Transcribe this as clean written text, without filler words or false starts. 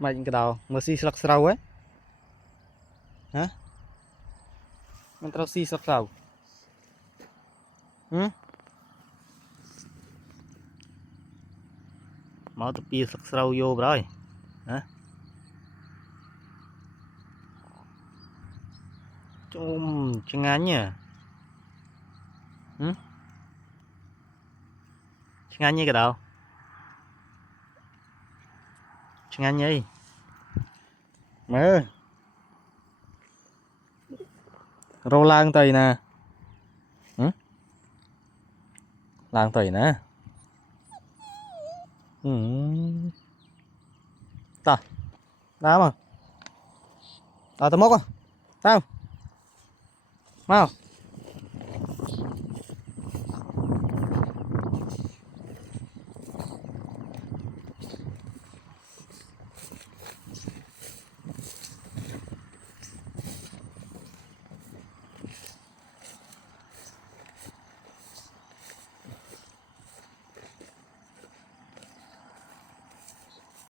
mạnh cái đầu mà xì sặc sầu ấy hả mình tao xì sặc sầu máu tập bia sặc sầu vô rồi hả chân ngán nhỉ chân ngán như cái đầu chân ngán như mơ rô lang tây nè lang tây nè ta đá mà tao mốc à tao mau